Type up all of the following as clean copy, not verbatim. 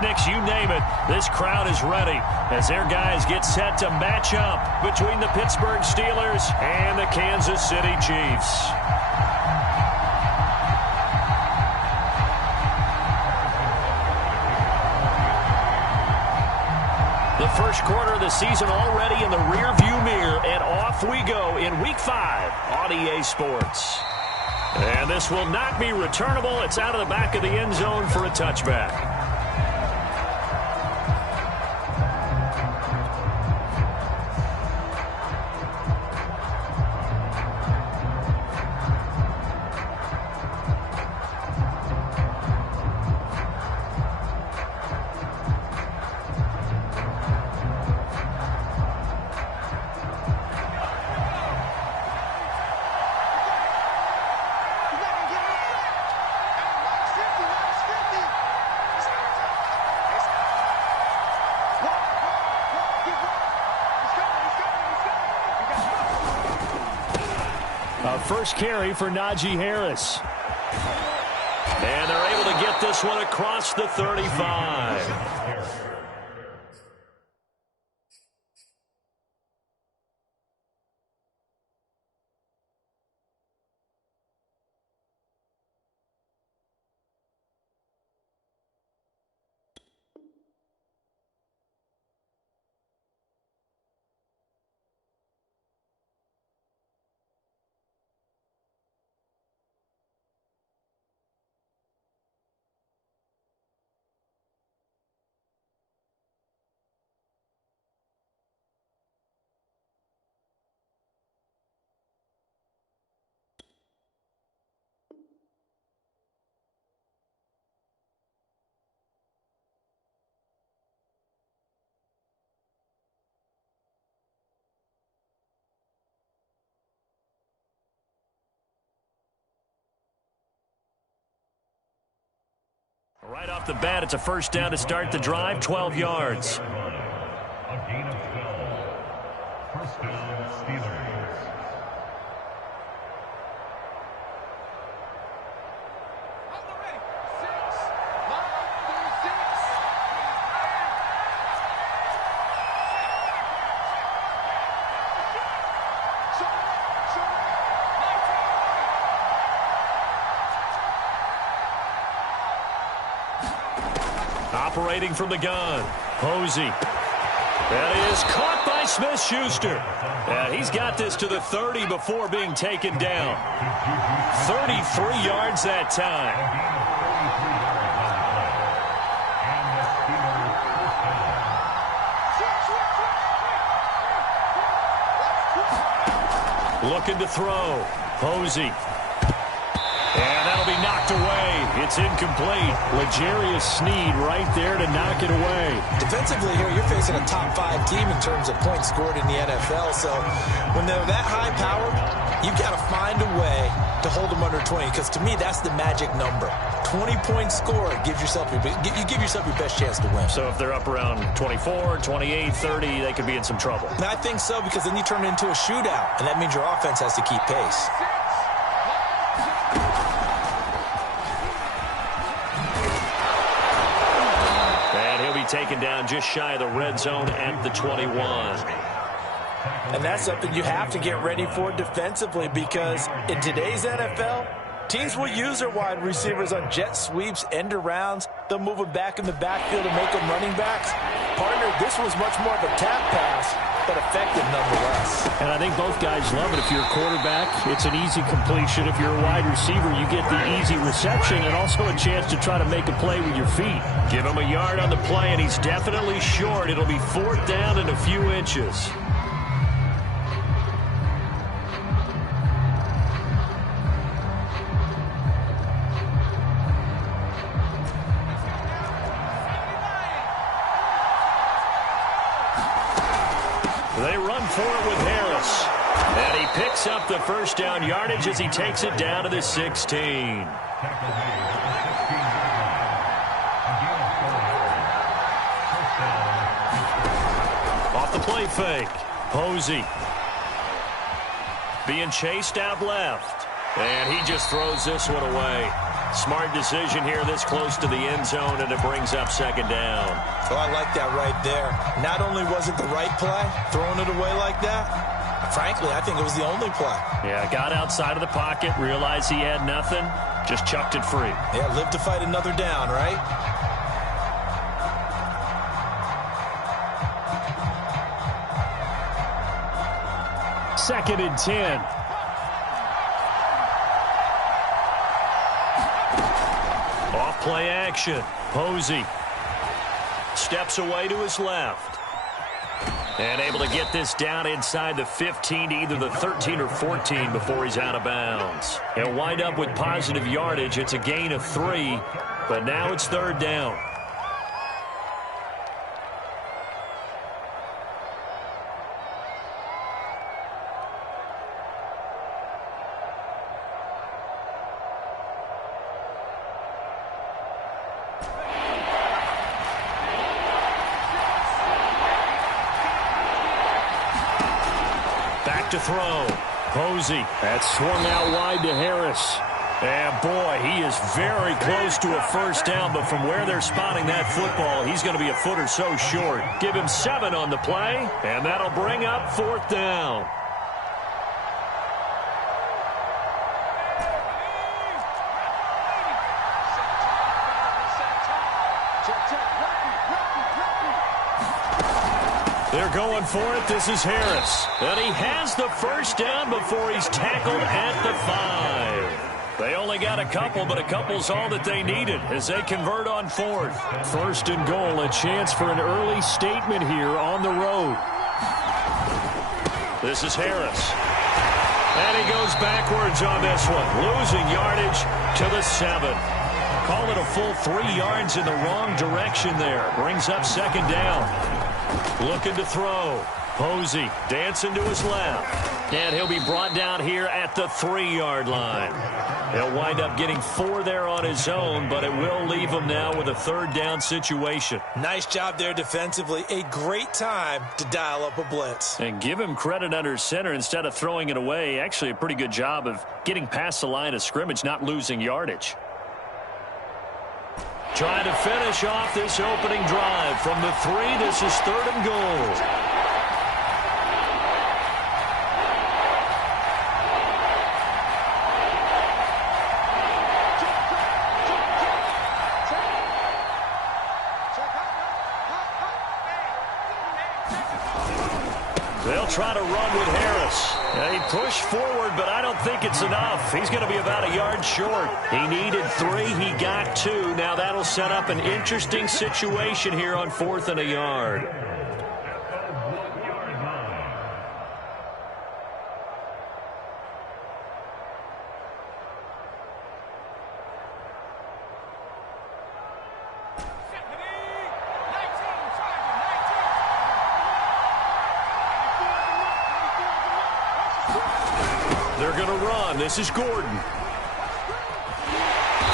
picnics, you name it. This crowd is ready as their guys get set to match up between the Pittsburgh Steelers and the Kansas City Chiefs. The first quarter of the season already in the rearview mirror, and off we go in Week 5 on EA Sports. And this will not be returnable. It's out of the back of the end zone for a touchback. First carry for Najee Harris. And they're able to get this one across the 35. Right off the bat, it's a first down to start the drive, 12 yards. A gain of 12. First down, Steelers. Operating from the gun, Posey. That is caught by Smith-Schuster. He's got this to the 30 before being taken down. 33 yards that time. Looking to throw, Posey. And that'll be knocked away. It's incomplete. L'Jarius Sneed right there to knock it away. Defensively here, you're facing a top 5 team in terms of points scored in the NFL. So when they're that high powered, you've got to find a way to hold them under 20. Because to me, that's the magic number. 20-point score gives yourself you give yourself your best chance to win. So if they're up around 24, 28, 30, they could be in some trouble. And I think so, because then you turn it into a shootout. And that means your offense has to keep pace. Taken down just shy of the red zone at the 21. And that's something you have to get ready for defensively, because in today's NFL, teams will use their wide receivers on jet sweeps, end arounds. They'll move them back in the backfield and make them running backs. Partner, this was much more of a tap pass, but effective nonetheless. And I think both guys love it. If you're a quarterback, it's an easy completion. If you're a wide receiver, you get the easy reception and also a chance to try to make a play with your feet. Give him a yard on the play, and he's definitely short. It'll be 4th down and a few inches. They run for it with Harris. And he picks up the first down yardage as he takes it down to the 16. Off the play fake. Posey. Being chased out left. And he just throws this one away. Smart decision here this close to the end zone, and it brings up second down. Oh, I like that right there. Not only was it the right play, throwing it away like that, frankly, I think it was the only play. Yeah, got outside of the pocket, realized he had nothing, just chucked it free. Yeah, live to fight another down, right? Second and 10. Off play action. Posey steps away to his left. And able to get this down inside the 15 to either the 13 or 14 before he's out of bounds. He'll wind up with positive yardage. It's a gain of 3, but now it's third down. To throw. Posey. That swung out wide to Harris. And boy, he is very close to a first down, but from where they're spotting that football, he's going to be a foot or so short. Give him 7 on the play, and that'll bring up fourth down. They're going for it. This is Harris. And he has the first down before he's tackled at the 5. They only got a couple, but a couple's all that they needed as they convert on fourth. First and goal, a chance for an early statement here on the road. This is Harris. And he goes backwards on this one, losing yardage to the 7. Call it a full 3 yards in the wrong direction there. Brings up second down. Looking to throw. Posey dancing to his left. And he'll be brought down here at the 3-yard line. He'll wind up getting 4 there on his own, but it will leave him now with a third down situation. Nice job there defensively. A great time to dial up a blitz. And give him credit under center instead of throwing it away. Actually a pretty good job of getting past the line of scrimmage, not losing yardage. Trying to finish off this opening drive from the 3. This is third and goal. They'll try to run with Harris. He pushed forward, but I don't think it's enough. He's going to be about a yard short. He needed 3. He got 2. Now that'll set up an interesting situation here on 4th and a yard. They're going to run. This is Gordon.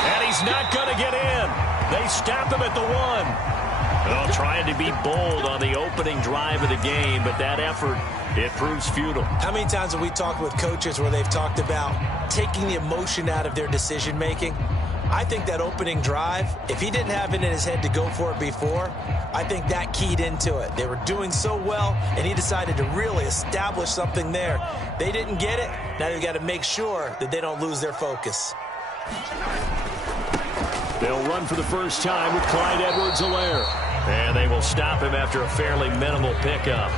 And he's not going to get in. They stop him at the 1. Well, trying to be bold on the opening drive of the game, but that effort, it proves futile. How many times have we talked with coaches where they've talked about taking the emotion out of their decision-making? I think that opening drive, if he didn't have it in his head to go for it before, I think that keyed into it. They were doing so well, and he decided to really establish something there. They didn't get it. Now they've got to make sure that they don't lose their focus. They'll run for the first time with Clyde Edwards-Helaire. And they will stop him after a fairly minimal pickup.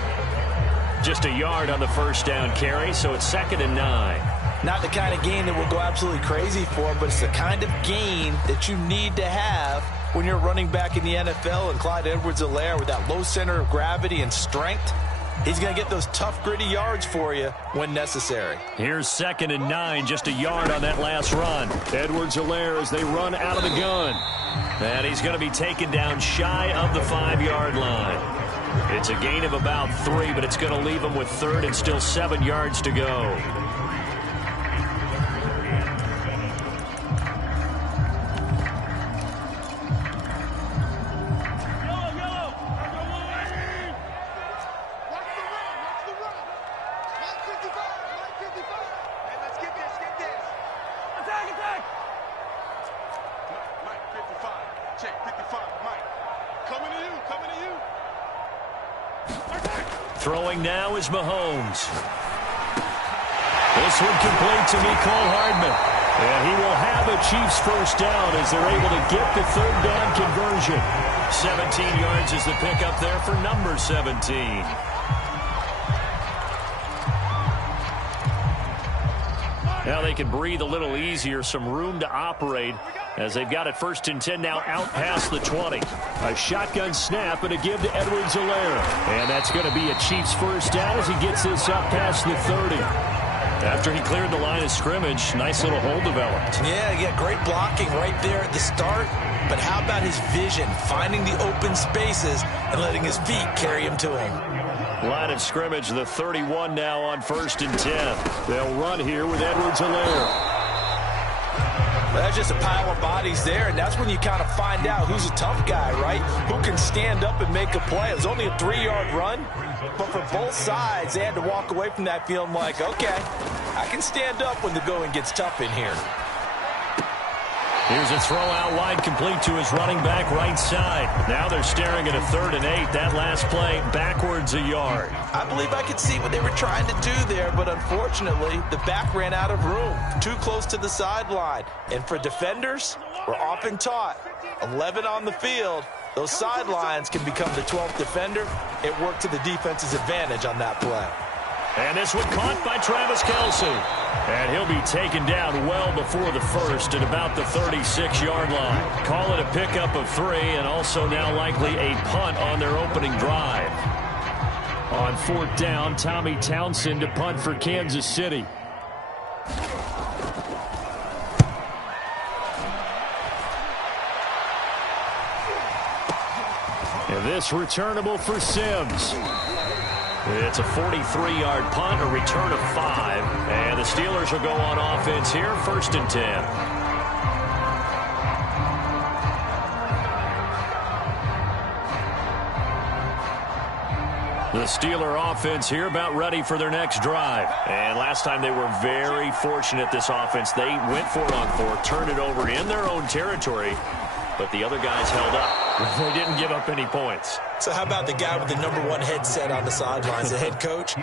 Just a yard on the first down carry, so it's 2nd and 9. Not the kind of gain that we'll go absolutely crazy for, but it's the kind of gain that you need to have when you're running back in the NFL. And Clyde Edwards-Helaire, with that low center of gravity and strength, he's going to get those tough, gritty yards for you when necessary. Here's 2nd and 9, just a yard on that last run. Edwards-Helaire as they run out of the gun. And he's going to be taken down shy of the 5-yard line. It's a gain of about 3, but it's going to leave him with 3rd and still 7 yards to go. Throwing now is Mahomes. This one complete to Mecole Hardman. And he will have a Chiefs first down as they're able to get the third down conversion. 17 yards is the pickup there for number 17. Now they can breathe a little easier, some room to operate as they've got it 1st and 10 now out past the 20. A shotgun snap and a give to Edwards-Helaire. And that's going to be a Chiefs first down as he gets this up past the 30. After he cleared the line of scrimmage, nice little hole developed. Yeah, great blocking right there at the start. But how about his vision, finding the open spaces and letting his feet carry him to him? Line of scrimmage, the 31 now on 1st and 10. They'll run here with Edwards-Helaire. That's just a pile of bodies there, and that's when you kind of find out who's a tough guy, right? Who can stand up and make a play. It was only a 3-yard run, but for both sides, they had to walk away from that feeling like, okay, I can stand up when the going gets tough in here. Here's a throw out wide, complete to his running back right side. Now they're staring at a 3rd and 8. That last play backwards a yard. I believe I could see what they were trying to do there, but unfortunately, the back ran out of room. Too close to the sideline. And for defenders, we're often taught, 11 on the field, those sidelines can become the 12th defender. It worked to the defense's advantage on that play. And this one caught by Travis Kelce. And he'll be taken down well before the first at about the 36-yard line. Call it a pickup of 3 and also now likely a punt on their opening drive. On 4th down, Tommy Townsend to punt for Kansas City. And this returnable for Sims. It's a 43-yard punt, a return of 5. And the Steelers will go on offense here, 1st and 10. The Steeler offense here about ready for their next drive. And last time they were very fortunate, this offense. They went for it on 4, turned it over in their own territory, but the other guys held up. They didn't give up any points. So how about the guy with the #1 headset on the sidelines, the head coach?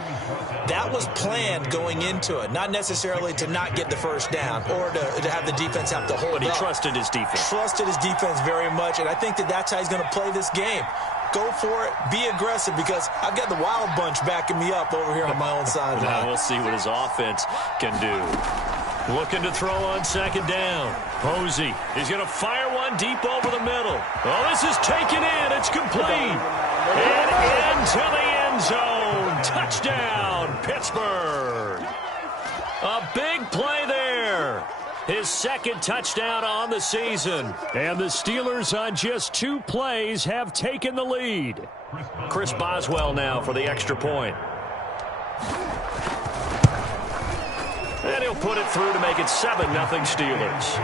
That was planned going into it, not necessarily to not get the first down or to have the defense have to hold up. But he trusted his defense. Trusted his defense very much, and I think that's how he's going to play this game. Go for it, be aggressive, because I've got the wild bunch backing me up over here on my own sideline. Now we'll see what his offense can do. Looking to throw on 2nd down. Posey is going to fire one deep over the middle. Oh, this is taken in. It's complete. And into the end zone. Touchdown, Pittsburgh. A big play there. His 2nd touchdown on the season. And the Steelers on just 2 plays have taken the lead. Chris Boswell now for the extra point. And he'll put it through to make it 7-0 Steelers.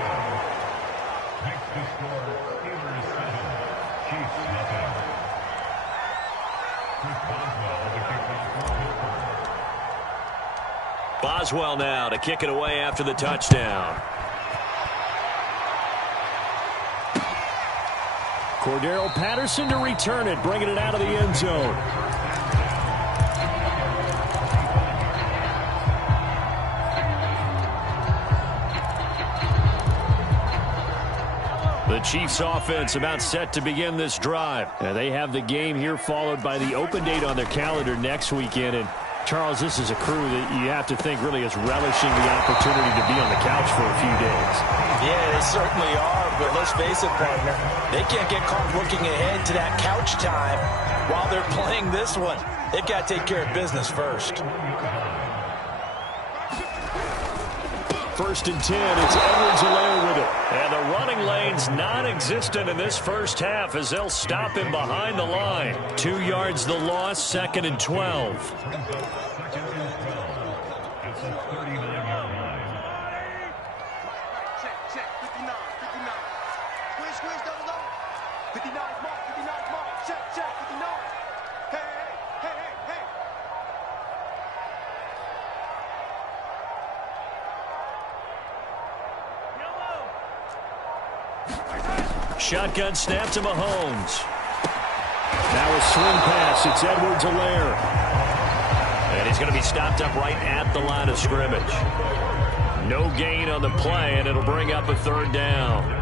Boswell now to kick it away after the touchdown. Cordero Patterson to return it, bringing it out of the end zone. The Chiefs offense about set to begin this drive. And they have the game here followed by the open date on their calendar next weekend. And Charles, this is a crew that you have to think really is relishing the opportunity to be on the couch for a few days. Yeah, they certainly are, but let's face it, partner. They can't get caught looking ahead to that couch time while they're playing this one. They've got to take care of business first. 1st and 10, it's Edwards-Helaire with it. And the running lane's non-existent in this first half as they'll stop him behind the line. 2 yards the loss, 2nd and 12. It's a 39-yard line. Check, 59. Squish, double up. 59 mark. Check, 59. Hey. Shotgun snap to Mahomes. Now a swing pass. It's Edwards-Helaire. And he's going to be stopped up right at the line of scrimmage. No gain on the play, and it'll bring up a third down.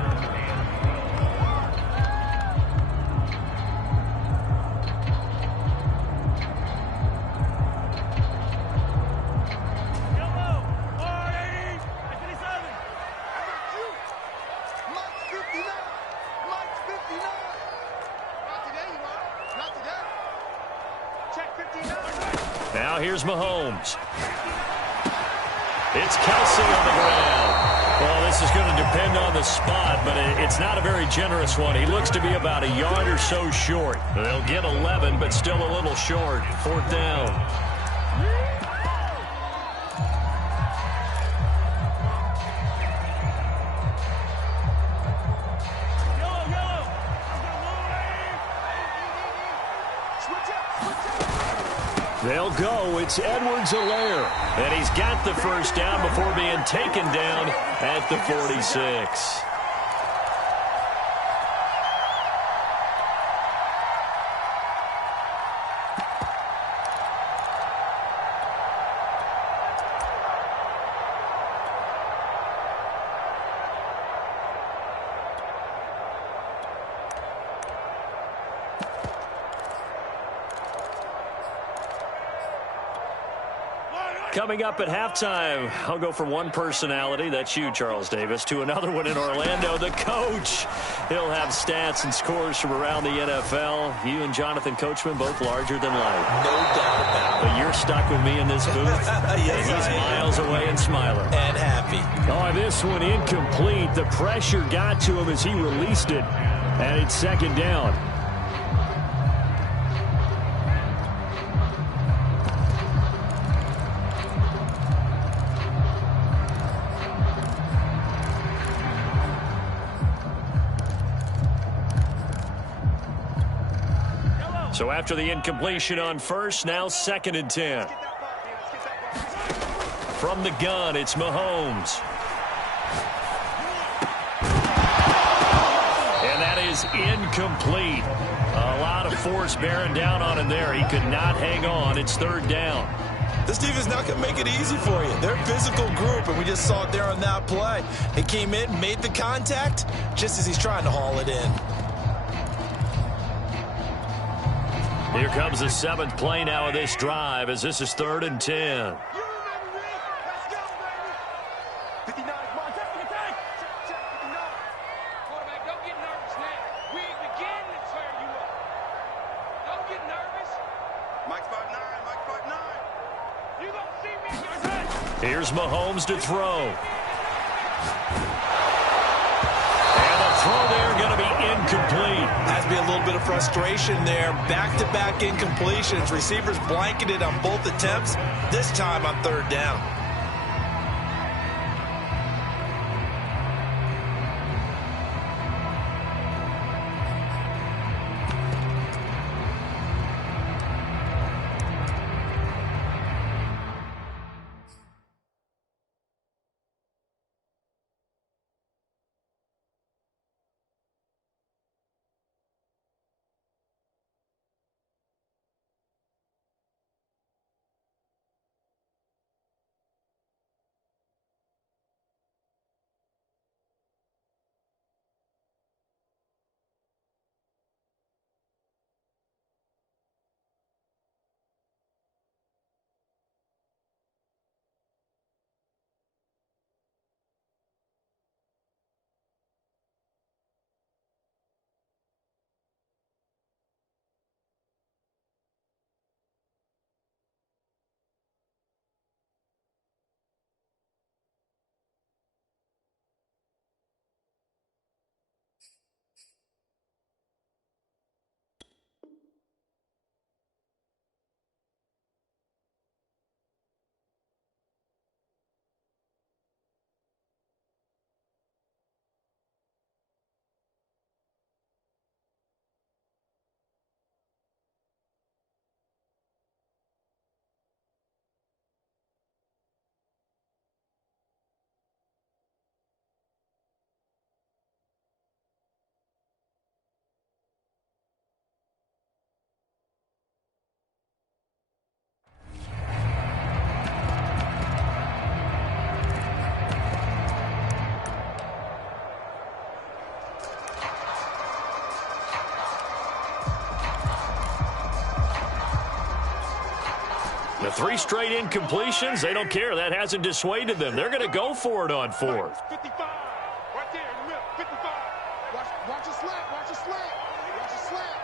Now here's Mahomes. It's Kelsey on the ground. Well, this is going to depend on the spot, but it's not a very generous one. He looks to be about a yard or so short. They'll get 11, but still a little short. Fourth down. They'll go. It's Edwards-Helaire. And he's got the first down before being taken down at the 46. Coming up at halftime, I'll go from one personality, that's you, Charles Davis, to another one in Orlando, the coach. He'll have stats and scores from around the NFL. You and Jonathan Coachman, both larger than life. No doubt about it. But you're stuck with me in this booth. Yes, and he's miles away and smiling. And happy. Oh, this one incomplete. The pressure got to him as he released it. And it's second down. So after the incompletion on first, now 2nd and 10. From the gun, it's Mahomes. And that is incomplete. A lot of force bearing down on him there. He could not hang on. It's 3rd down. This defense not going to make it easy for you. They're a physical group, and we just saw it there on that play. He came in, made the contact, just as he's trying to haul it in. Here comes the 7th play now of this drive as this is 3rd and 10. Here's Mahomes to throw. And the throw there going to be incomplete. Has to be a little bit of frustration there. Back-to-back incompletions. Receivers blanketed on both attempts, this time on 3rd down. The 3 straight incompletions, they don't care. That hasn't dissuaded them. They're going to go for it on 4th. 55. Right there in the middle. 55. Watch your slant. Watch your slant. Watch your slant.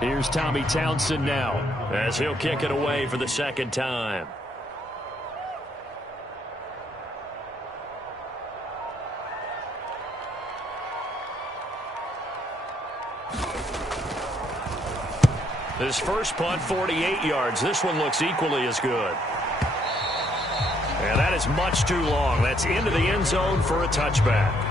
Here's Tommy Townsend now, as he'll kick it away for the 2nd time. His first punt, 48 yards. This one looks equally as good. And that is much too long. That's into the end zone for a touchback.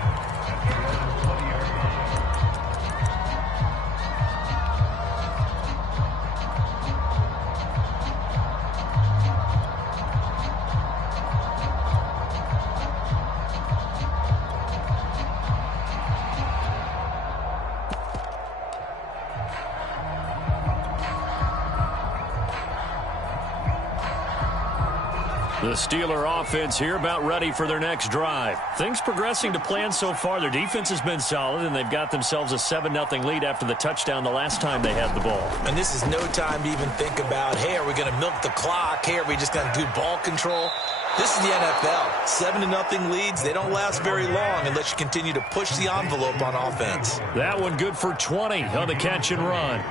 The Steeler offense here about ready for their next drive. Things progressing to plan so far. Their defense has been solid, and they've got themselves a 7-0 lead after the touchdown the last time they had the ball. And this is no time to even think about, hey, are we going to milk the clock? Hey, are we just going to do ball control? This is the NFL. 7-0 leads, they don't last very long unless you continue to push the envelope on offense. That one good for 20 on the catch and run.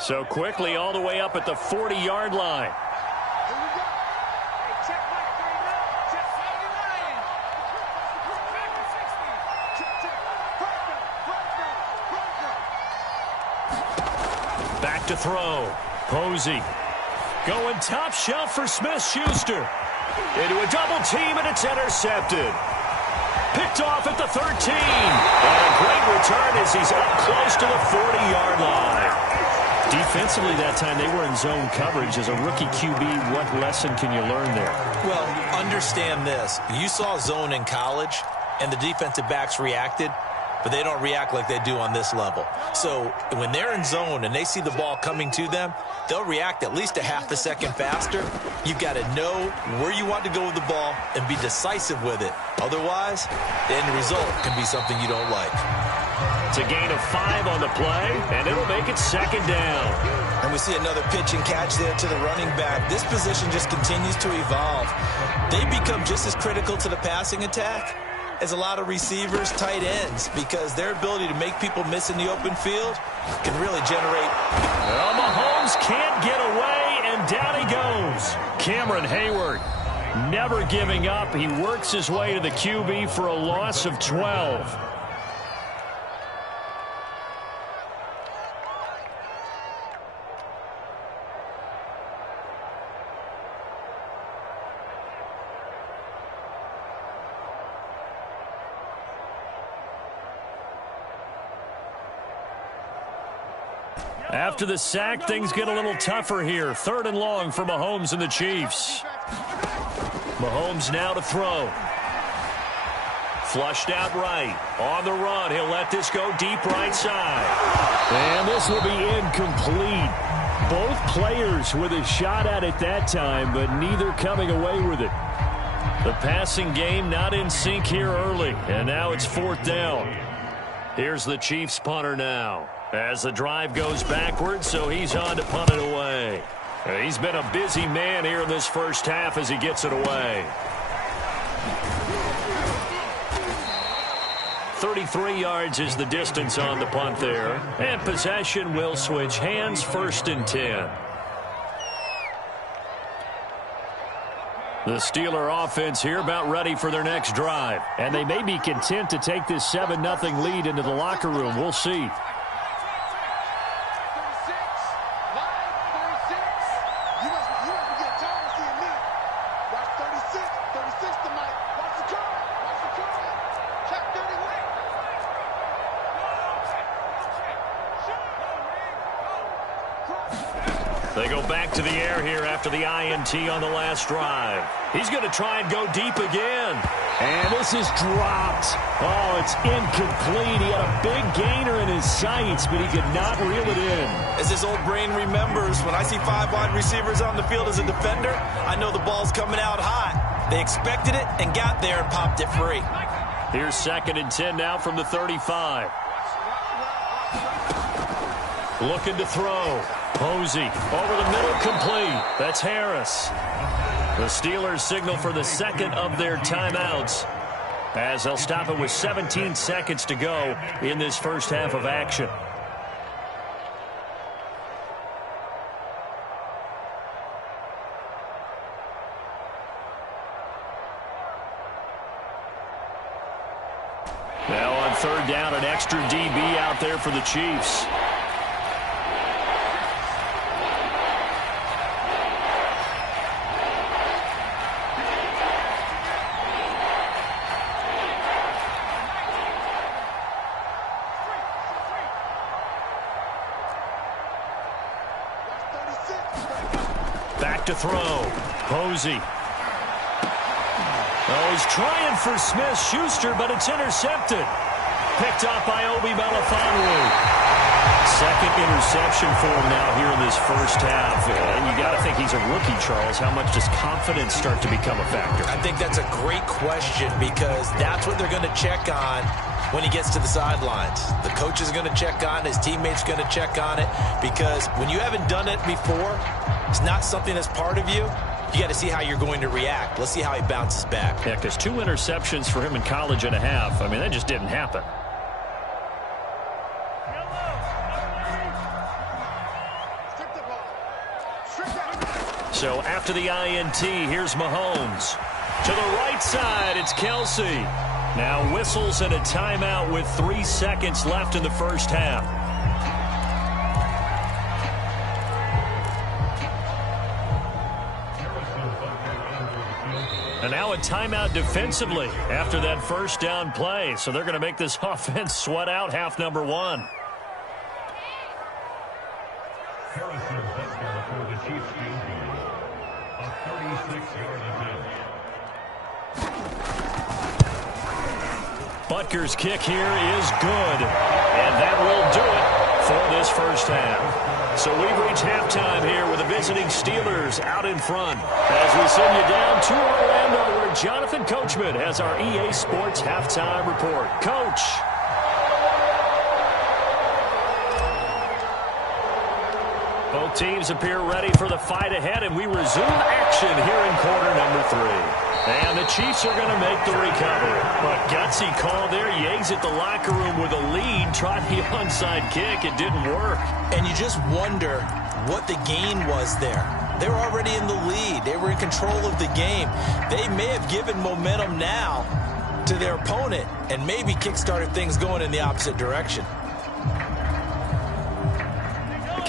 So quickly all the way up at the 40-yard line. Back to throw. Posey going top shelf for Smith-Schuster. Into a double team, and it's intercepted. Picked off at the 13. And a great return as he's up close to the 40-yard line. Defensively that time, they were in zone coverage. As a rookie QB, what lesson can you learn there? Well, understand this. You saw zone in college, and the defensive backs reacted, but they don't react like they do on this level. So when they're in zone and they see the ball coming to them, they'll react at least a half a second faster. You've got to know where you want to go with the ball and be decisive with it. Otherwise, the end result can be something you don't like. It's a gain of 5 on the play, and it'll make it 2nd down. And we see another pitch and catch there to the running back. This position just continues to evolve. They become just as critical to the passing attack as a lot of receivers, tight ends, because their ability to make people miss in the open field can really generate. Well, Mahomes can't get away, and down he goes. Cameron Hayward never giving up. He works his way to the QB for a loss of 12. After the sack, things get a little tougher here. 3rd and long for Mahomes and the Chiefs. Mahomes now to throw. Flushed out right. On the run, he'll let this go deep right side. And this will be incomplete. Both players with a shot at it that time, but neither coming away with it. The passing game not in sync here early, and now it's 4th down. Here's the Chiefs punter now, as the drive goes backwards, so he's on to punt it away. He's been a busy man here in this first half as he gets it away. 33 yards is the distance on the punt there. And possession will switch hands, 1st and 10. The Steeler offense here about ready for their next drive. And they may be content to take this 7-0 lead into the locker room. We'll see. They go back to the air here after the INT on the last drive. He's going to try and go deep again. And this is dropped. Oh, it's incomplete. He had a big gainer in his sights, but he could not reel it in. As his old brain remembers, when I see 5 wide receivers on the field as a defender, I know the ball's coming out hot. They expected it and got there and popped it free. Here's 2nd and 10 now from the 35. Looking to throw. Posey over the middle, complete. That's Harris. The Steelers signal for the 2nd of their timeouts as they'll stop it with 17 seconds to go in this first half of action. Now on 3rd down, an extra DB out there for the Chiefs. Back to throw. Posey. Oh, he's trying for Smith-Schuster, but it's intercepted. Picked off by Obi Melifonwu. 2nd interception for him now here in this first half. You got to think he's a rookie, Charles. How much does confidence start to become a factor? I think that's a great question because that's what they're going to check on when he gets to the sidelines. The coach is going to check on it. His teammates are going to check on it because when you haven't done it before, it's not something that's part of you. You got to see how you're going to react. Let's see how he bounces back. Yeah, because 2 interceptions for him in college and a half. I mean, that just didn't happen. So after the INT, here's Mahomes. To the right side, it's Kelsey. Now whistles and a timeout with 3 seconds left in the first half. And now a timeout defensively after that first down play. So they're going to make this offense sweat out half number 1. Harrison Butker for the Chiefs field goal. A 36-yard attempt. Butker's kick here is good. And that will do it for this first half. So we've reached halftime here with the visiting Steelers out in front as we send you down to Orlando where Jonathan Coachman has our EA Sports halftime report. Coach. Both teams appear ready for the fight ahead, and we resume action here in quarter number 3. And the Chiefs are going to make the recovery. But gutsy call there. Yates at the locker room with a lead. Tried the onside kick. It didn't work. And you just wonder what the gain was there. They were already in the lead. They were in control of the game. They may have given momentum now to their opponent and maybe kick-started things going in the opposite direction.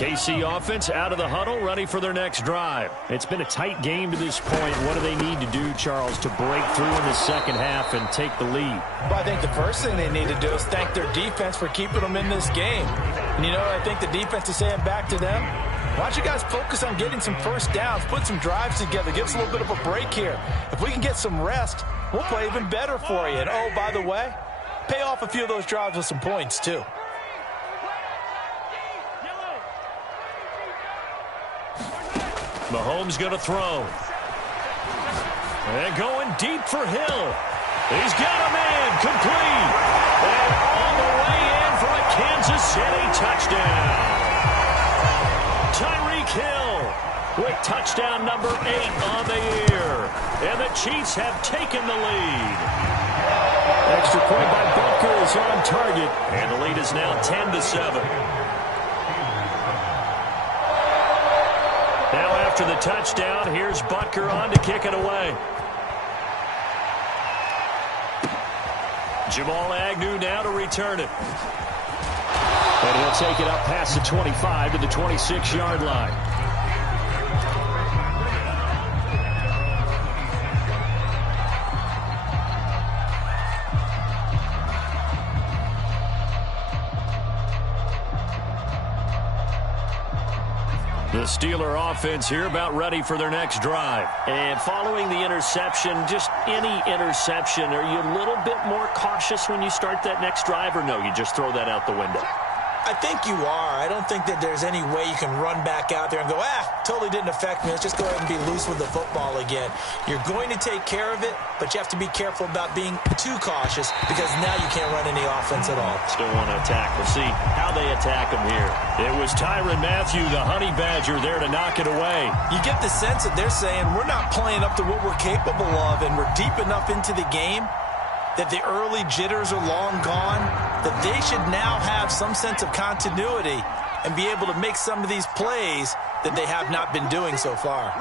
KC offense out of the huddle, ready for their next drive. It's been a tight game to this point. What do they need to do, Charles, to break through in the second half and take the lead? Well, I think the first thing they need to do is thank their defense for keeping them in this game. And, you know, I think the defense is saying back to them, why don't you guys focus on getting some first downs, put some drives together, give us a little bit of a break here. If we can get some rest, we'll play even better for you. And, oh, by the way, pay off a few of those drives with some points, too. Mahomes going to throw. And going deep for Hill. He's got a man complete. And all the way in for a Kansas City touchdown. Tyreek Hill with touchdown number 8 on the year. And the Chiefs have taken the lead. Extra point by Butker is on target. And the lead is now 10-7. Now after the touchdown, here's Butker on to kick it away. Jamal Agnew now to return it. And he'll take it up past the 25 to the 26-yard line. The Steeler offense here about ready for their next drive. And following the interception, just any interception, are you a little bit more cautious when you start that next drive, or no, you just throw that out the window? I think you are. I don't think that there's any way you can run back out there and go, totally didn't affect me. Let's just go ahead and be loose with the football again. You're going to take care of it, but you have to be careful about being too cautious because now you can't run any offense at all. Still want to attack. We'll see how they attack him here. It was Tyrann Mathieu, the Honey Badger, there to knock it away. You get the sense that they're saying we're not playing up to what we're capable of, and we're deep enough into the game that the early jitters are long gone, that they should now have some sense of continuity and be able to make some of these plays that they have not been doing so far.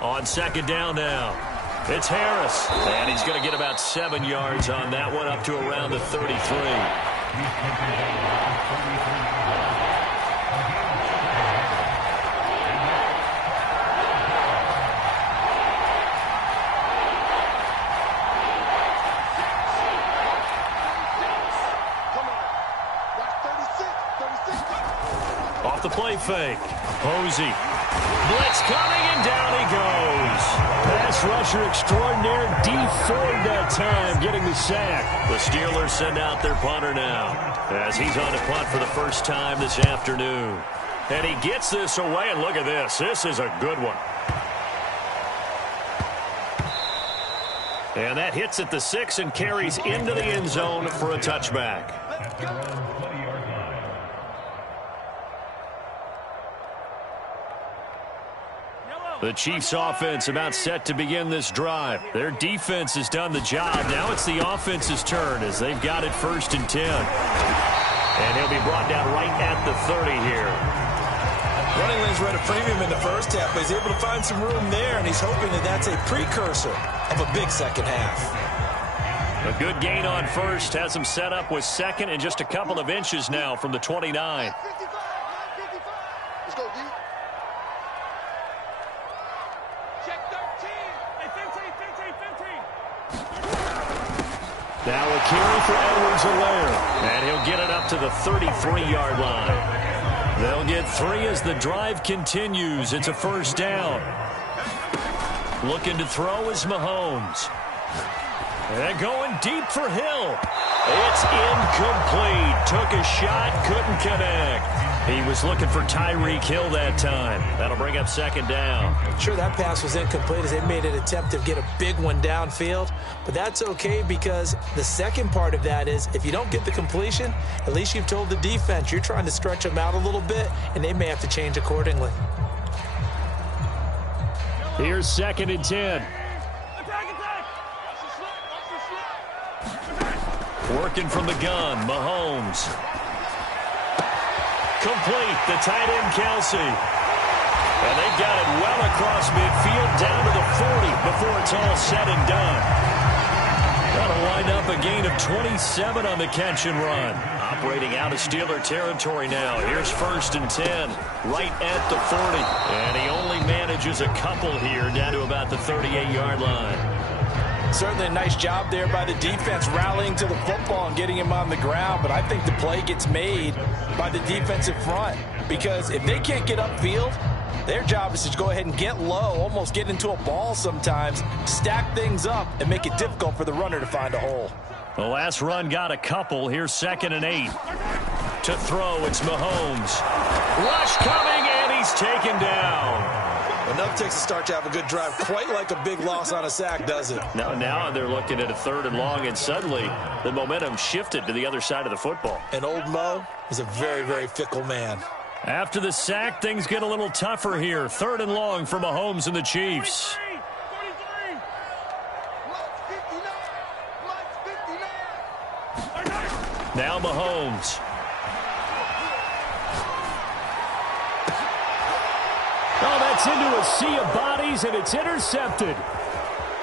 On second down now, it's Harris. And he's going to get about 7 yards on that one, up to around the 33. Off the play fake. Posey. Blitz coming, and down he goes. Pass rusher extraordinaire, D Ford that time, getting the sack. The Steelers send out their punter now, as he's on to punt for the first time this afternoon. And he gets this away, and look at this. This is a good one. And that hits at the 6 and carries into the end zone for a touchback. The Chiefs offense about set to begin this drive. Their defense has done the job. Now it's the offense's turn as they've got it 1st and 10. And he'll be brought down right at the 30 here. Running lanes were at a premium in the first half, but he's able to find some room there, and he's hoping that that's a precursor of a big second half. A good gain on first. Has him set up with second and just a couple of inches now from the 29. Let's go, D. Now a carry for Edwards-Helaire, and he'll get it up to the 33-yard line. They'll get 3 as the drive continues. It's a first down. Looking to throw is Mahomes. And going deep for Hill. It's incomplete. Took a shot, couldn't connect. He was looking for Tyreek Hill that time. That'll bring up second down. Sure, that pass was incomplete as they made an attempt to get a big one downfield. But that's okay because the second part of that is if you don't get the completion, at least you've told the defense you're trying to stretch them out a little bit, and they may have to change accordingly. Here's 2nd and 10. Working from the gun, Mahomes. Complete, the tight end, Kelsey. And they've got it well across midfield, down to the 40 before it's all said and done. That'll wind up a gain of 27 on the catch and run. Operating out of Steeler territory now. Here's 1st and 10, right at the 40. And he only manages a couple here, down to about the 38-yard line. Certainly a nice job there by the defense rallying to the football and getting him on the ground, but I think the play gets made by the defensive front because if they can't get upfield, their job is to go ahead and get low, almost get into a ball sometimes, stack things up, and make it difficult for the runner to find a hole. The last run got a couple. Here's 2nd and 8. To throw, it's Mahomes. Rush coming, and he's taken down. Enough takes a start to have a good drive, quite like a big loss on a sack, does it? Now they're looking at a 3rd and long, and suddenly the momentum shifted to the other side of the football. And old Mo is a very, very fickle man. After the sack, things get a little tougher here. 3rd and long for Mahomes and the Chiefs. 43. Now Mahomes. Oh, that's into a sea of bodies, and it's intercepted.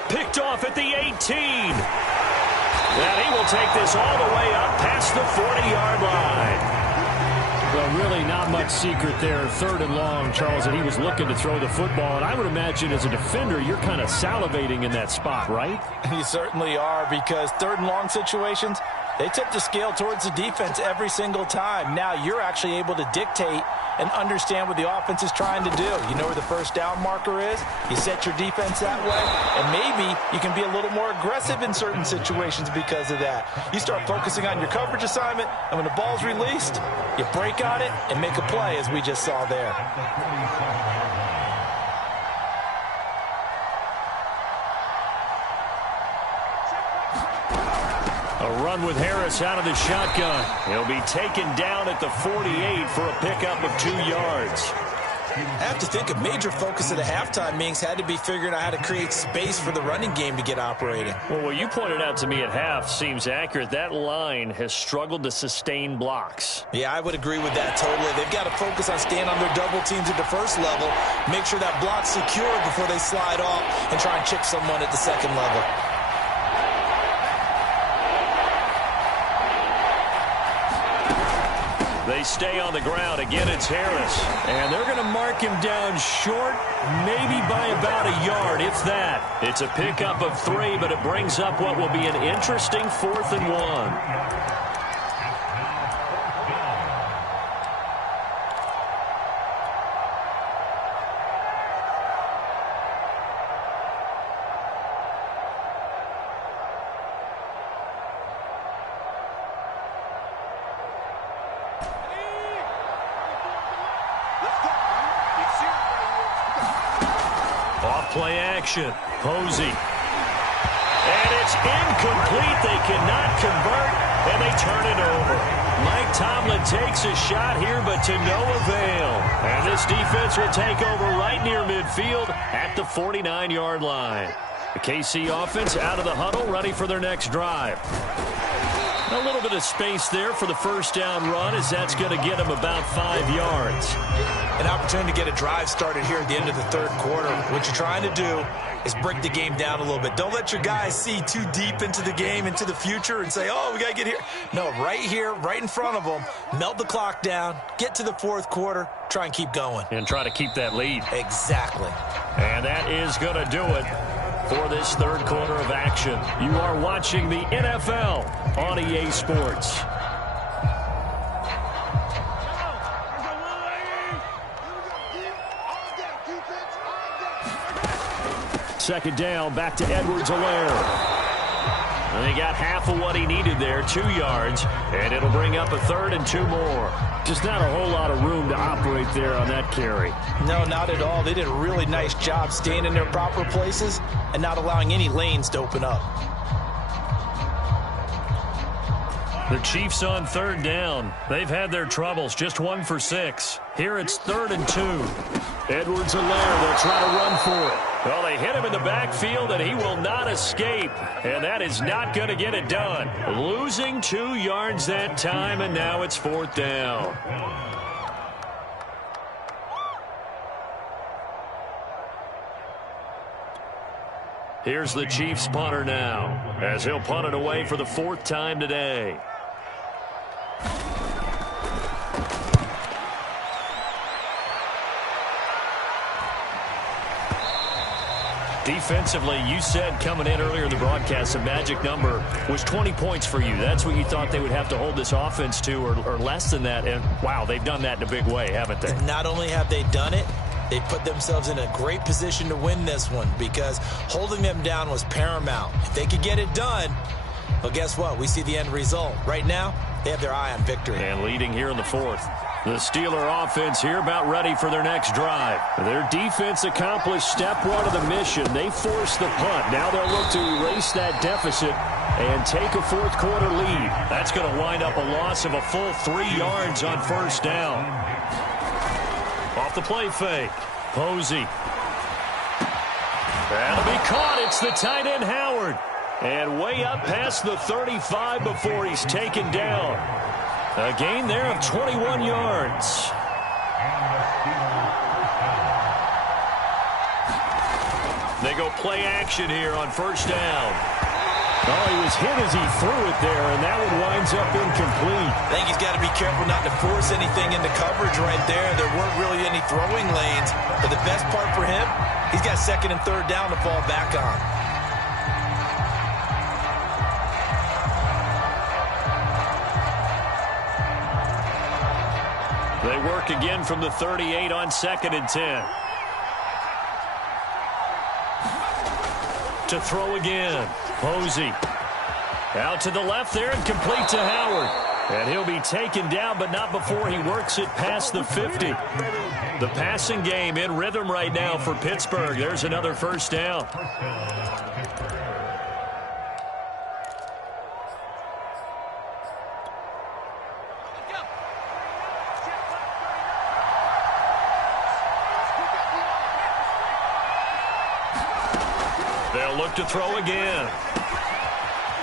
Picked off at the 18. And he will take this all the way up past the 40-yard line. Well, really not much secret there. 3rd and long, Charles, and he was looking to throw the football. And I would imagine as a defender, you're kind of salivating in that spot, right? You certainly are, because 3rd and long situations, they tip the scale towards the defense every single time. Now you're actually able to dictate and understand what the offense is trying to do. You know where the first down marker is. You set your defense that way, and maybe you can be a little more aggressive in certain situations because of that. You start focusing on your coverage assignment, and when the ball's released, you break on it and make a play, as we just saw there. A run with Harris out of the shotgun. He'll be taken down at the 48 for a pickup of 2 yards. I have to think a major focus of the halftime meetings had to be figuring out how to create space for the running game to get operating. Well, what you pointed out to me at half seems accurate. That line has struggled to sustain blocks. Yeah, I would agree with that totally. They've got to focus on staying on their double teams at the first level, make sure that block's secure before they slide off and try and chip someone at the second level. They stay on the ground. Again, it's Harris. And they're going to mark him down short, maybe by about a yard, if that. It's a pickup of 3, but it brings up what will be an interesting 4th and 1. Play action. Posey. And it's incomplete. They cannot convert, and they turn it over. Mike Tomlin takes a shot here, but to no avail. And this defense will take over right near midfield at the 49-yard line. The KC offense out of the huddle, ready for their next drive. A little bit of space there for the first down run, as that's going to get them about 5 yards. An opportunity to get a drive started here at the end of the 3rd quarter. What you're trying to do is break the game down a little bit. Don't let your guys see too deep into the game, into the future, and say, oh, we got to get here. No, right here, right in front of them, melt the clock down, get to the 4th quarter, try and keep going. And try to keep that lead. Exactly. And that is going to do it for this 3rd quarter of action. You are watching the NFL on EA Sports. Second down, back to Edwards-Helaire. And he got half of what he needed there, 2 yards, and it'll bring up a 3rd and 2 more. Just not a whole lot of room to operate there on that carry. No, not at all. They did a really nice job staying in their proper places and not allowing any lanes to open up. The Chiefs on 3rd down. They've had their troubles, just 1 for 6. Here it's 3rd and 2. Edwards-Helaire, they'll try to run for it. Well, they hit him in the backfield, and he will not escape. And that is not going to get it done. Losing 2 yards that time, and now it's 4th down. Here's the Chiefs punter now, as he'll punt it away for the 4th time today. Defensively, you said coming in earlier in the broadcast, the magic number was 20 points for you. That's what you thought they would have to hold this offense to, or less than that. And, wow, they've done that in a big way, haven't they? And not only have they done it, they put themselves in a great position to win this one, because holding them down was paramount. If they could get it done, well, guess what? We see the end result. Right now, They have their eye on victory. And leading here in the fourth. The Steeler offense here about ready for their next drive. Their defense accomplished step one of the mission. They forced the punt. Now they'll look to erase that deficit and take a fourth quarter lead. That's going to wind up a loss of a full 3 yards on first down. Off the play fake. Posey. That'll be caught. It's the tight end Howard. And way up past the 35 before he's taken down. A gain there of 21 yards. They go play action here on first down. Oh, he was hit as he threw it there, and that one winds up incomplete. I think he's got to be careful not to force anything into coverage right there. There weren't really any throwing lanes. But the best part for him, he's got second and third down to fall back on. They work again from the 38 on second and 10. To throw again. Posey. Out to the left there and complete to Howard. And he'll be taken down, but not before he works it past the 50. The passing game in rhythm right now for Pittsburgh. There's another first down. They'll look to throw again.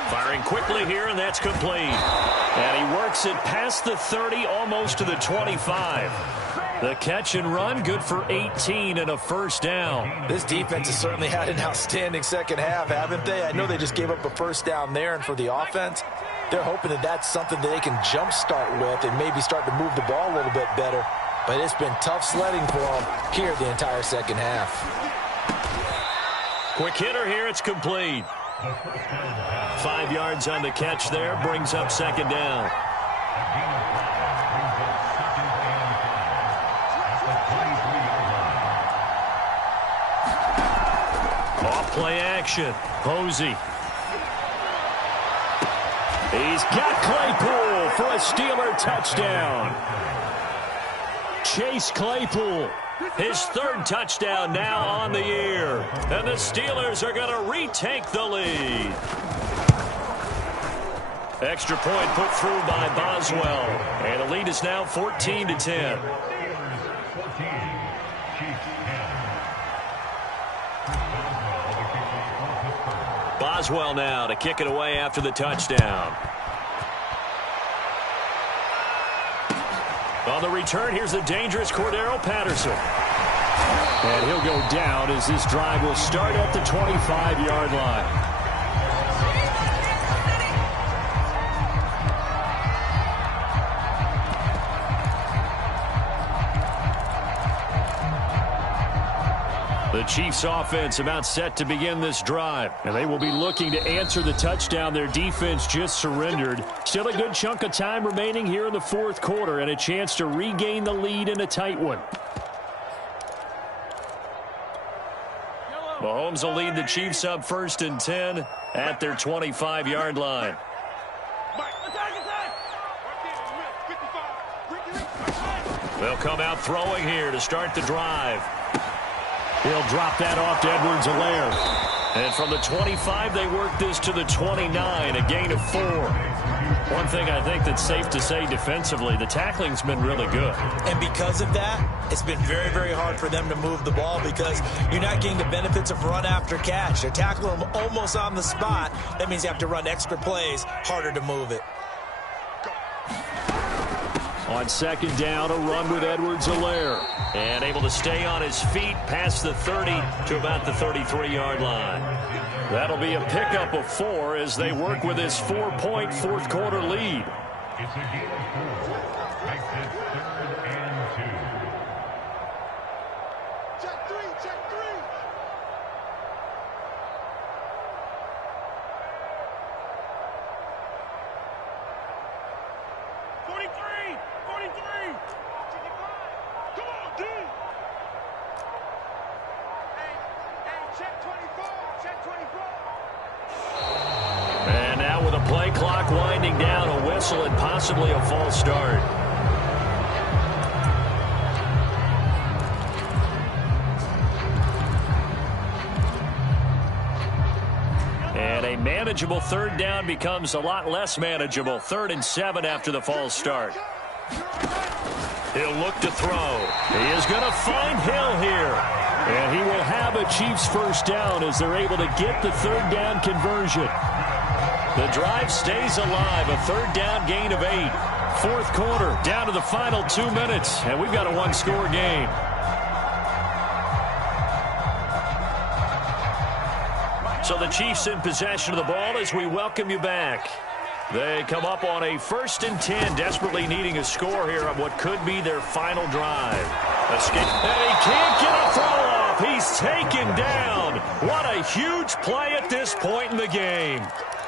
Firing quickly here, and that's complete. And he works it past the 30, almost to the 25. The catch and run, good for 18 and a first down. This defense has certainly had an outstanding second half, haven't they? I know they just gave up a first down there, and for the offense, they're hoping that that's something that they can jumpstart with and maybe start to move the ball a little bit better. But it's been tough sledding for them here the entire second half. Quick hitter here, it's complete. 5 yards on the catch there, brings up second down. Off play action, Posey. He's got Claypool for a Steeler touchdown. Chase Claypool. His third touchdown now on the year. And the Steelers are going to retake the lead. Extra point put through by Boswell. And the lead is now 14-10. Boswell now to kick it away after the touchdown. On the return, here's the dangerous Cordero Patterson. And he'll go down as this drive will start at the 25-yard line. The Chiefs offense about set to begin this drive. And they will be looking to answer the touchdown their defense just surrendered. Still a good chunk of time remaining here in the fourth quarter and a chance to regain the lead in a tight one. Mahomes will lead the Chiefs up first and 10 at their 25-yard line. They'll come out throwing here to start the drive. He'll drop that off to Edwards-Helaire. And from the 25, they work this to the 29, a gain of 4. One thing I think that's safe to say defensively, the tackling's been really good. And because of that, it's been very, very hard for them to move the ball because you're not getting the benefits of run after catch. They're tackling them almost on the spot. That means you have to run extra plays, harder to move it. On second down, a run with Edwards-Helaire. And able to stay on his feet past the 30 to about the 33-yard line. That'll be a pickup of 4 as they work with this 4-point fourth quarter lead. It's a gain of 4. Makes it 3rd and 2. Check three, check three. Play clock winding down, a whistle and possibly a false start. And a manageable third down becomes a lot less manageable. 3rd and 7 after the false start. He'll look to throw. He is going to find Hill here. And he will have a Chiefs first down as they're able to get the third down conversion. The drive stays alive. A third down gain of 8. 4th quarter, down to the final 2 minutes. And we've got a one-score game. So the Chiefs in possession of the ball as we welcome you back. They come up on a 1st and 10, desperately needing a score here on what could be their final drive. Escape, and he can't get a throw off. He's taken down. What a huge play at this point in the game.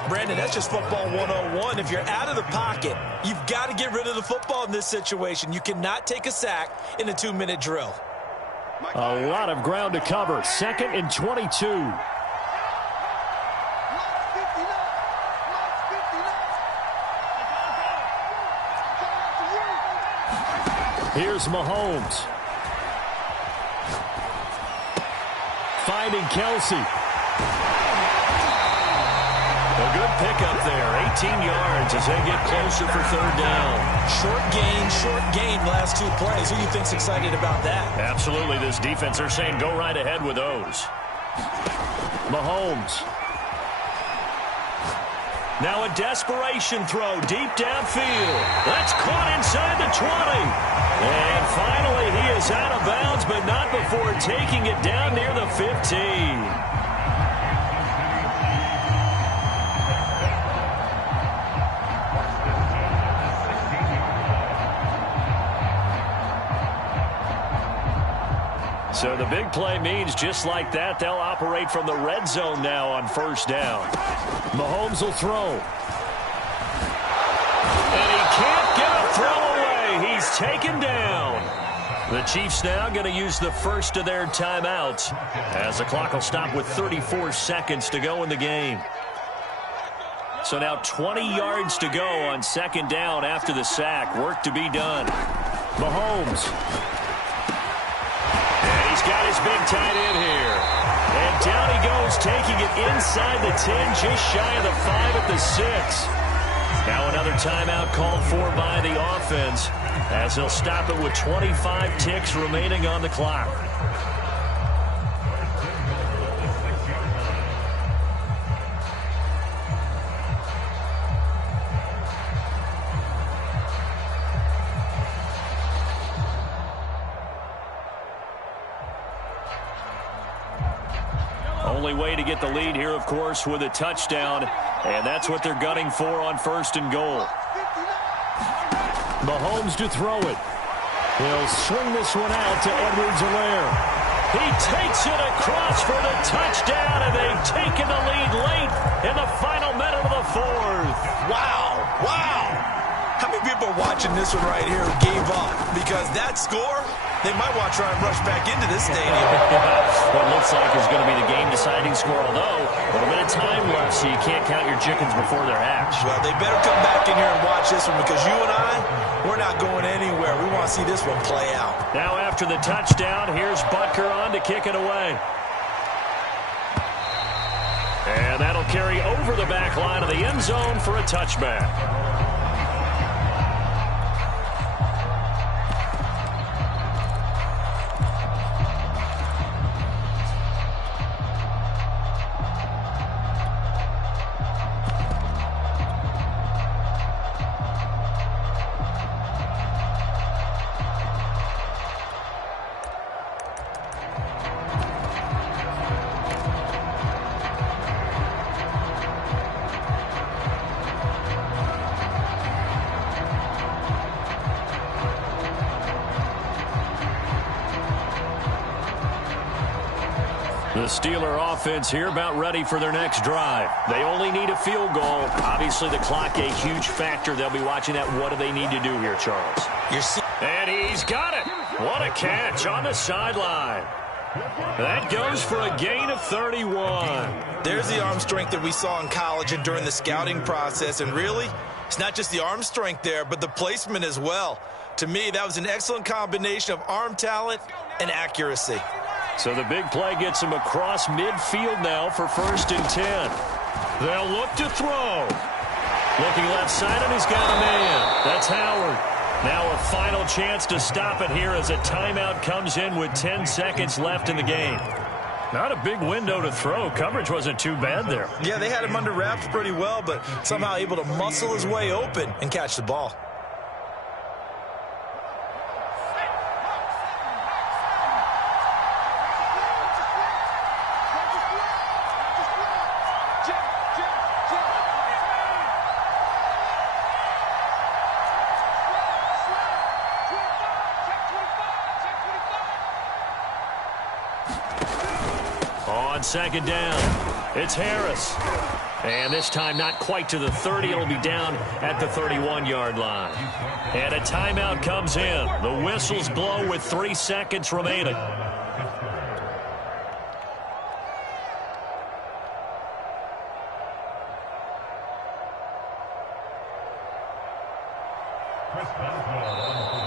Brandon, that's just football 101. If you're out of the pocket, you've got to get rid of the football in this situation. You cannot take a sack in a 2-minute drill. A lot of ground to cover. 2nd and 22. Here's Mahomes. Finding Kelsey. A good pickup there. 18 yards as they get closer for 3rd down. Short gain last 2 plays. Who do you think's excited about that? Absolutely. This defense, they're saying go right ahead with those. Mahomes. Now a desperation throw deep downfield. That's caught inside the 20. And finally he is out of bounds, but not before taking it down near the 15. So the big play means just like that, they'll operate from the red zone now on 1st down. Mahomes will throw. And he can't get a throw away. He's taken down. The Chiefs now going to use the first of their timeouts as the clock will stop with 34 seconds to go in the game. So now 20 yards to go on 2nd down after the sack. Work to be done. Mahomes. He's got his big tight end here. And down he goes, taking it inside the 10, just shy of the 5 at the 6. Now another timeout called for by the offense as they'll stop it with 25 ticks remaining on the clock. Only way to get the lead here, of course, with a touchdown, and that's what they're gunning for on 1st and goal. Mahomes to throw it. He'll swing this one out to Edwards-Helaire. He takes it across for the touchdown, and they've taken the lead late in the final minute of the 4th. Wow. How many people are watching this one right here who gave up? Because that score, they might want to try and rush back into this stadium. What looks like is going to be the game-deciding score, although a little bit of time left, so you can't count your chickens before they're hatched. Well, they better come back in here and watch this one because you and I, we're not going anywhere. We want to see this one play out. Now after the touchdown, here's Butker on to kick it away. And that'll carry over the back line of the end zone for a touchback. The Steeler offense here about ready for their next drive. They only need a field goal. Obviously, the clock a huge factor. They'll be watching that. What do they need to do here, Charles? And he's got it. What a catch on the sideline. That goes for a gain of 31. There's the arm strength that we saw in college and during the scouting process. And really, it's not just the arm strength there, but the placement as well. To me, that was an excellent combination of arm talent and accuracy. So the big play gets him across midfield now for 1st and 10. They'll look to throw. Looking left side, and he's got a man. That's Howard. Now a final chance to stop it here as a timeout comes in with 10 seconds left in the game. Not a big window to throw. Coverage wasn't too bad there. Yeah, they had him under wraps pretty well, but somehow able to muscle his way open and catch the ball. On 2nd down, it's Harris. And this time not quite to the 30. It'll be down at the 31-yard line. And a timeout comes in. The whistles blow with 3 seconds remaining.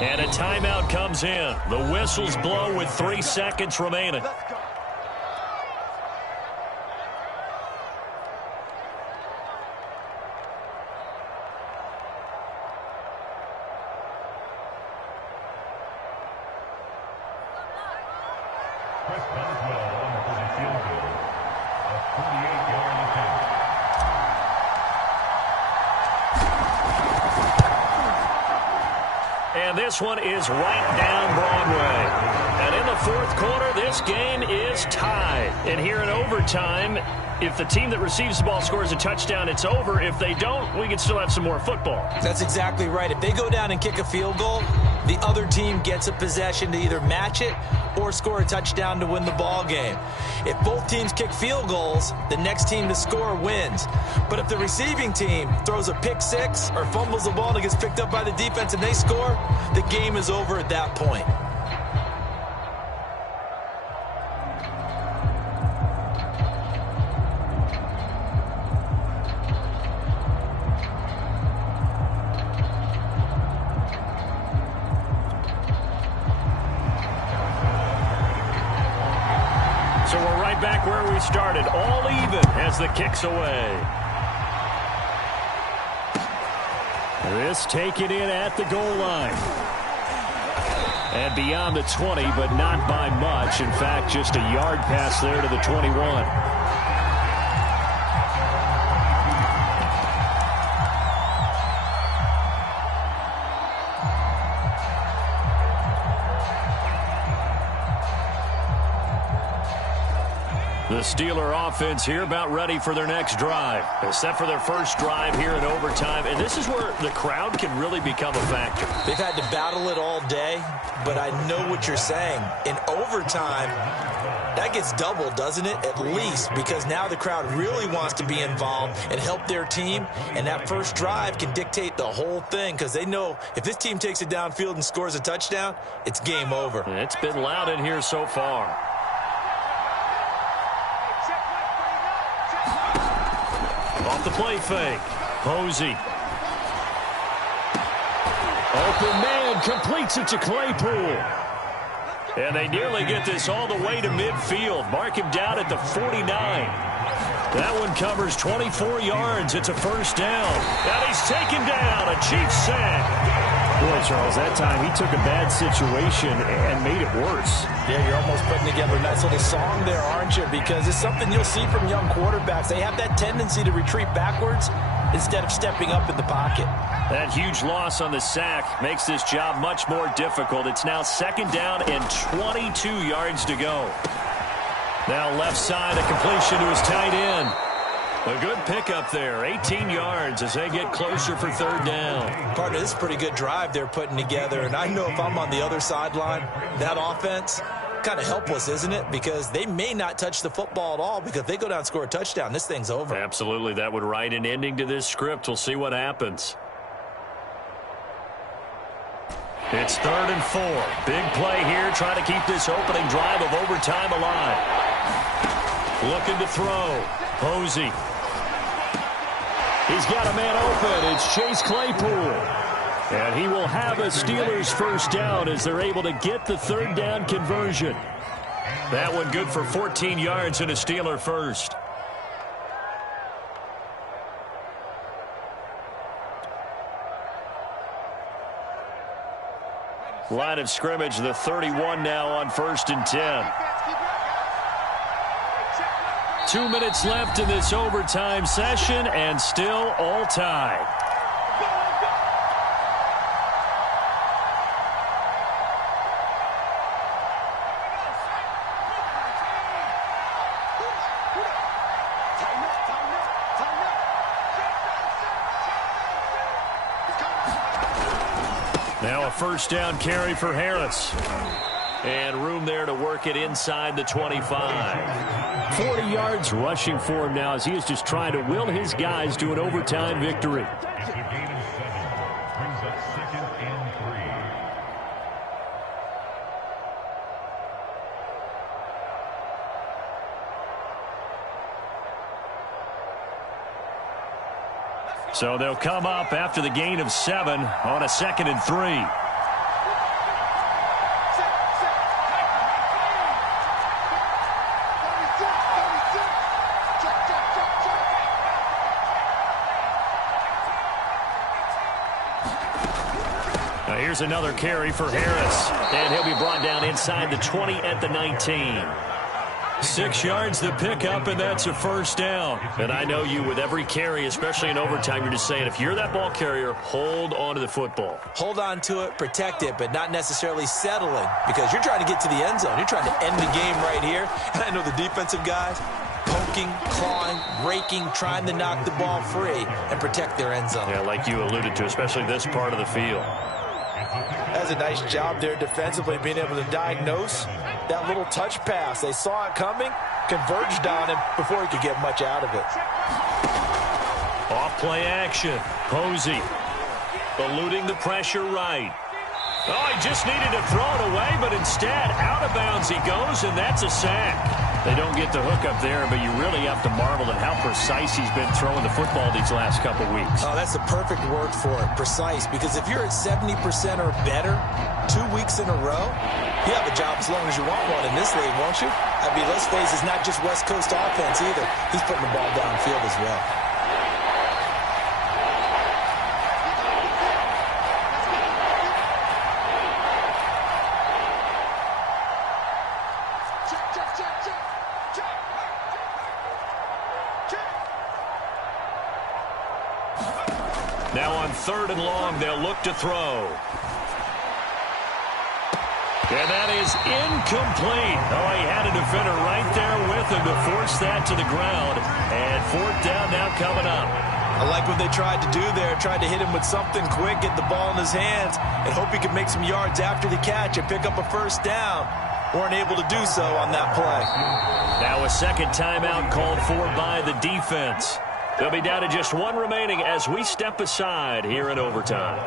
And a timeout comes in. The whistles blow with 3 seconds remaining. And this one is right down Broadway. And in the 4th quarter, this game is tied. And here in overtime, if the team that receives the ball scores a touchdown, it's over. If they don't, we can still have some more football. That's exactly right. If they go down and kick a field goal, the other team gets a possession to either match it or score a touchdown to win the ball game. If both teams kick field goals, the next team to score wins. But if the receiving team throws a pick six or fumbles the ball and it gets picked up by the defense and they score, the game is over at that point. So we're right back where we started, all even as the kick's away. This taken in at the goal line. And beyond the 20, but not by much. In fact, just a yard pass there to the 21. The Steeler offense here about ready for their next drive. They're set for their first drive here in overtime. And this is where the crowd can really become a factor. They've had to battle it all day, but I know what you're saying. In overtime, that gets doubled, doesn't it? At least, because now the crowd really wants to be involved and help their team. And that first drive can dictate the whole thing because they know if this team takes it downfield and scores a touchdown, it's game over. It's been loud in here so far. Off the play fake. Posey. Open man completes it to Claypool. And they nearly get this all the way to midfield. Mark him down at the 49. That one covers 24 yards. It's a first down. And he's taken down. A Chiefs sack. Boy, Charles, that time he took a bad situation and made it worse. Yeah, you're almost putting together a nice little song there, aren't you? Because it's something you'll see from young quarterbacks. They have that tendency to retreat backwards instead of stepping up in the pocket. That huge loss on the sack makes this job much more difficult. It's now second down and 22 yards to go. Now left side, a completion to his tight end. A good pickup there, 18 yards as they get closer for third down. Partner, this is a pretty good drive they're putting together, and I know if I'm on the other sideline, that offense, kind of helpless, isn't it? Because they may not touch the football at all, because if they go down and score a touchdown, this thing's over. Absolutely, that would write an ending to this script. We'll see what happens. It's 3rd and 4. Big play here, trying to keep this opening drive of overtime alive. Looking to throw. Posey. He's got a man open. It's Chase Claypool. And he will have a Steelers first down as they're able to get the 3rd down conversion. That one good for 14 yards and a Steeler first. Line of scrimmage, the 31 now on 1st and 10. 2 minutes left in this overtime session, and still all tied. Now a first down carry for Harris. And room there to work it inside the 25. 40 yards rushing for him now as he is just trying to will his guys to an overtime victory. It's a gain of 7. Brings up 2nd and 3. So they'll come up after the gain of 7 on a 2nd and 3. Here's another carry for Harris. And he'll be brought down inside the 20 at the 19. 6 yards the pickup, and that's a first down. And I know you, with every carry, especially in overtime, you're just saying, if you're that ball carrier, hold on to the football. Hold on to it, protect it, but not necessarily settling, because you're trying to get to the end zone. You're trying to end the game right here. And I know the defensive guys, poking, clawing, raking, trying to knock the ball free and protect their end zone. Yeah, like you alluded to, especially this part of the field. That's a nice job there defensively, being able to diagnose that little touch pass. They saw it coming, converged on him before he could get much out of it. Off play action. Posey eluding the pressure right. Oh, he just needed to throw it away, but instead out of bounds he goes, and that's a sack. They don't get the hook up there, but you really have to marvel at how precise he's been throwing the football these last couple weeks. Oh, that's the perfect word for it, precise, because if you're at 70% or better 2 weeks in a row, you have a job as long as you want one in this league, won't you? I mean, let's face it, it's not just West Coast offense either. He's putting the ball downfield as well. Now on 3rd and long, they'll look to throw. And that is incomplete. Oh, he had a defender right there with him to force that to the ground. And 4th down now coming up. I like what they tried to do there. Tried to hit him with something quick, get the ball in his hands, and hope he could make some yards after the catch and pick up a first down. Weren't able to do so on that play. Now a second timeout called for by the defense. They'll be down to just 1 remaining as we step aside here in overtime.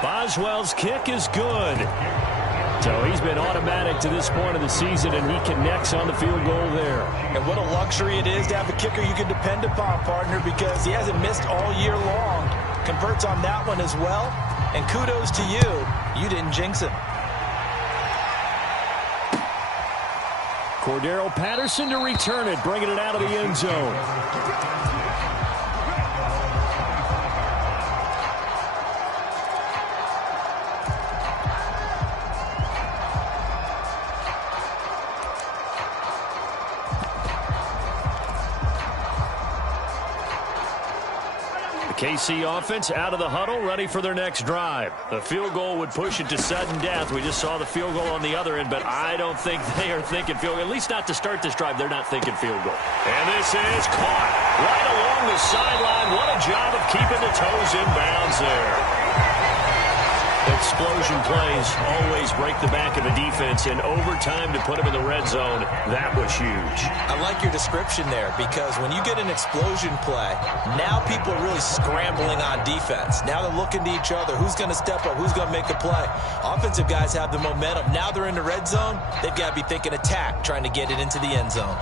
Boswell's kick is good. So he's been automatic to this point of the season, and he connects on the field goal there. And what a luxury it is to have a kicker you can depend upon, partner, because he hasn't missed all year long. Converts on that one as well. And kudos to you. You didn't jinx him. Cordero Patterson to return it, bringing it out of the end zone. KC offense out of the huddle, ready for their next drive. The field goal would push it to sudden death. We just saw the field goal on the other end, but I don't think they are thinking field goal. At least not to start this drive. They're not thinking field goal. And this is caught right along the sideline. What a job of keeping the toes in bounds there. It's explosion plays always break the back of a defense, and overtime to put them in the red zone, that was huge. I like your description there, because when you get an explosion play, now people are really scrambling on defense. Now they're looking to each other. Who's going to step up? Who's going to make a play? Offensive guys have the momentum. Now they're in the red zone. They've got to be thinking attack, trying to get it into the end zone.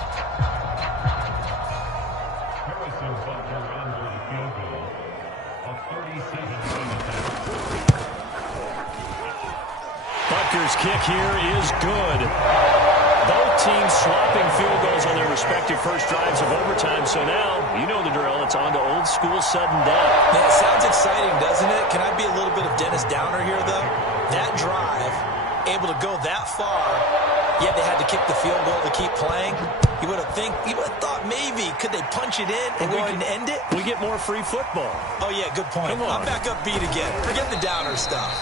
Butker's kick here is good. Both teams swapping field goals on their respective first drives of overtime. So now, you know the drill. It's on to old school sudden death. Man, it sounds exciting, doesn't it? Can I be a little bit of Dennis Downer here, though? That drive, able to go that far, yet they had to kick the field goal to keep playing. You would have thought maybe, could they punch it in and go ahead and end it? We get more free football. Oh, yeah, good point. I'm back up beat again. Forget the Downer stuff.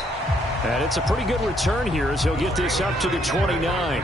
And it's a pretty good return here as he'll get this up to the 29.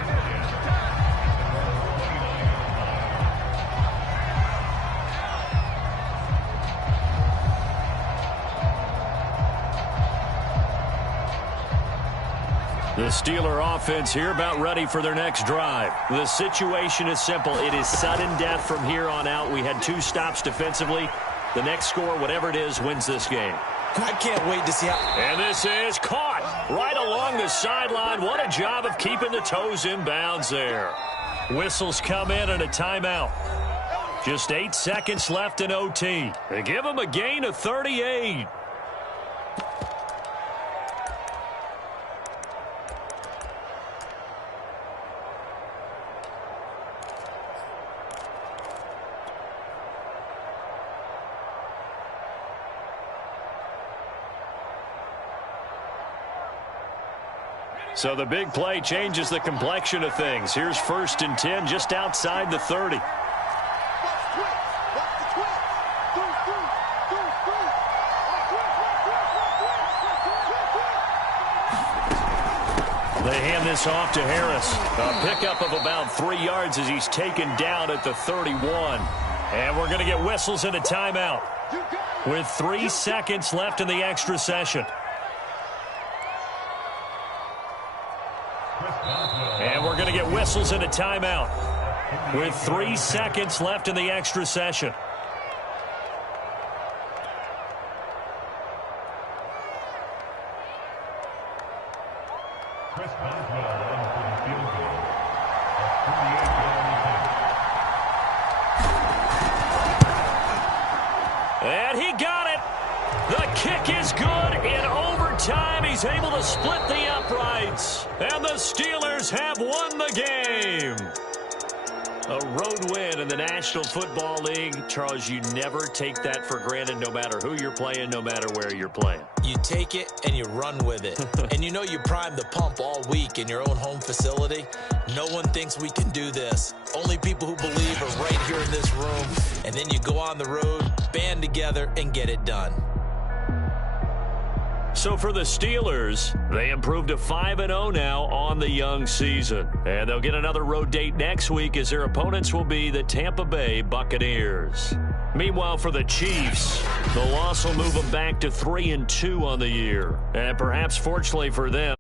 The Steeler offense here about ready for their next drive. The situation is simple. It is sudden death from here on out. We had 2 stops defensively. The next score, whatever it is, wins this game. I can't wait to see how... And this is caught right along the sideline. What a job of keeping the toes in bounds there. Whistles come in and a timeout. Just 8 seconds left in OT. They give him a gain of 38. So the big play changes the complexion of things. Here's 1st and 10 just outside the 30. They hand this off to Harris. A pickup of about 3 yards as he's taken down at the 31. And we're going to get whistles and a timeout with 3 seconds left in the extra session. And we're going to get whistles and a timeout with 3 seconds left in the extra session. And he got it. The kick is good in overtime. He's able to split the uprights. And the Steelers have won the game. A road win in the National Football League. Charles, you never take that for granted, no matter who you're playing, no matter where you're playing. You take it and you run with it. And you know you primed the pump all week in your own home facility. No one thinks we can do this. Only people who believe are right here in this room. And then you go on the road, band together, and get it done. So for the Steelers, they improved to 5-0 now on the young season. And they'll get another road date next week as their opponents will be the Tampa Bay Buccaneers. Meanwhile, for the Chiefs, the loss will move them back to 3-2 on the year. And perhaps fortunately for them,